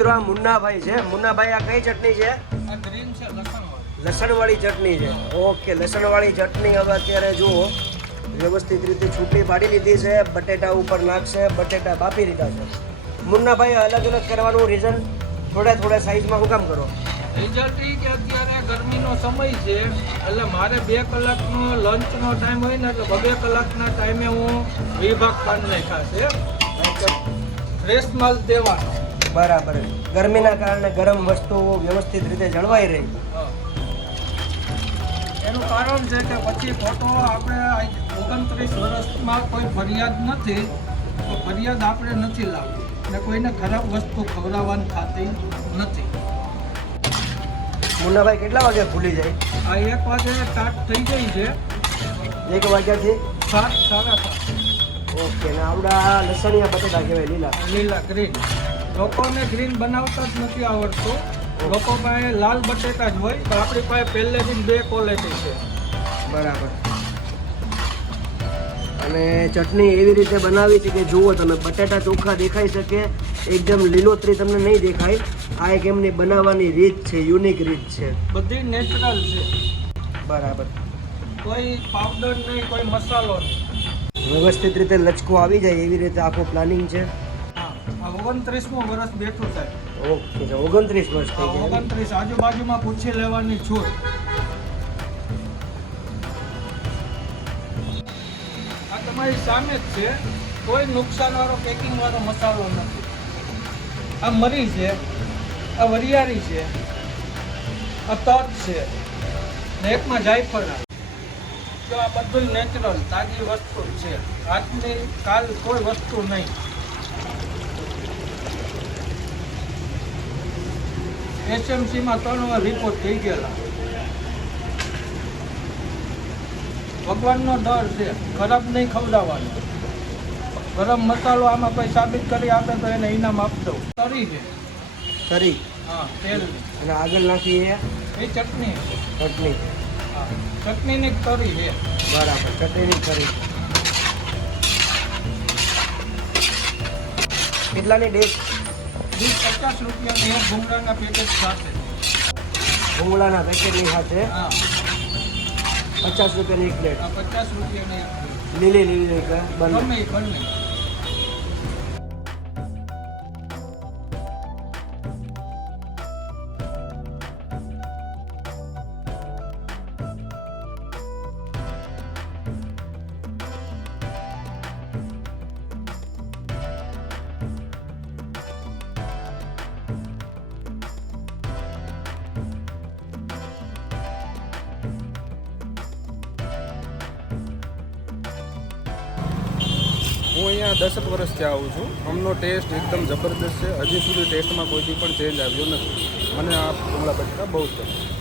મિત્રો આ મુન્નાભાઈ છે. મુન્નાભાઈ આ કઈ ચટણી છે? લસણવાળી. ચટણી છે. ઓકે લસણવાળી ચટણી હવે અત્યારે જુઓ. વ્યવસ્થિત રીતે છૂટી પાડી લીધી છે. બટેટા ઉપર નાખશે. બટેટા બાફી દીધા છે. મુન્નાભાઈ અલગ અલગ કરવાનું રીઝન થોડા થોડા સાઈઝમાં હું કામ કરો? રિઝલ્ટ એ કે અત્યારે ગરમીનો સમય છે. એટલે મારે બે કલાકનો લંચનો ટાઈમ હોય ને એટલે બે કલાકના ટાઈમે હું વિભાગ પાન નાખ્યા છે. ફ્રેશ માલ દેવાનો. બરાબર ગરમીના કારણે ગરમ વસ્તુઓ વ્યવસ્થિત રીતે જળવાઈ રહી. એનું કારણ છે કે પછી ફોટો આપણે ઓગણત્રીસ વર્ષમાં કોઈ ફરિયાદ નથી તો ફરિયાદ આપણે નથી લાવતી ને કોઈને ખરાબ વસ્તુ ખવડાવવાની ખાતી નથી. મુન્નાભાઈ કેટલા વાગે ખુલી જાય? આ એક વાગે સ્ટાર્ટ થઈ ગઈ છે. એક વાગ્યાથી? સાત સાડા સાત. ઓકે ને આવડા લસણિયા બટેટા કહેવાય લીલા. લીલા ગ્રીન. લોકોને ગ્રીન બનાવતા જ નથી આવડતું. લોકો પાસે લાલ બટેટા જ હોય તો આપણી પાસે પહેલેથી જ બે ક્વોલિટી છે. બરાબર. અને ચટણી એવી રીતે બનાવી છે કે જુઓ તમે બટેટા ચોખ્ખા દેખાઈ શકે એકદમ લીલોતરી તમને નહીં દેખાય. આ એક એમની બનાવવાની રીત છે યુનિક રીત છે. બધી નેચરલ છે. બરાબર. કોઈ પાવડર નહીં કોઈ મસાલો નહીં. વ્યવસ્થિત રીતે લચકો આવી જાય એવી રીતે આખું પ્લાનિંગ છે. ઓગણત્રીસમું વર્ષ બેઠું થાય ઓકે ઓગણત્રીસ વર્ષ થઈ ગયા. ઓગણત્રીસ આજુબાજુમાં પૂછી લેવાની છૂટ આ તમારી સામે જ છે. કોઈ નુકસાનવાળો પેકિંગવાળો મસાલો નથી. આ મરી છે આ વરિયાળી છે આ તત છે. ને એકમાં જાયફળ. તો આ બધું નેચરલ તાજી વસ્તુ છે. આજની કાલ કોઈ વસ્તુ નહીં. એસએમસીમાં ત્રણ વાર રિપોર્ટ થઈ ગયેલા. ભગવાનનો ડર છે ખરાબ નહીં ખવડાવવાનો. ગરમ મસાલો આમાં કોઈ સાબિત કરી આપે તો એને ઇનામ આપી દઉં. તરી છે. કરી હા તેલ અને આગળ નાખીએ એ ચટણી. છે ચટણી. હા ચટણીની તરી છે. બરાબર ચટણીની કરી કેટલાની ડીશ વીસ પચાસ રૂપિયાની એક ભૂંગળાના પેકેટ સાથે ભૂંગળાના પેકેટની સાથે હા પચાસ રૂપિયાની એક પ્લેટ પચાસ રૂપિયાની એક પ્લેટ લીલી લીલી બંને બંને અહીંયા દસક વર્ષથી આવું છું. અમનો ટેસ્ટ એકદમ જબરદસ્ત છે. હજી સુધી ટેસ્ટમાં કોઈ દી પણ ચેન્જ આવ્યો નથી. મને આ ભૂંગળા બટેટા બહુ જ ગમે.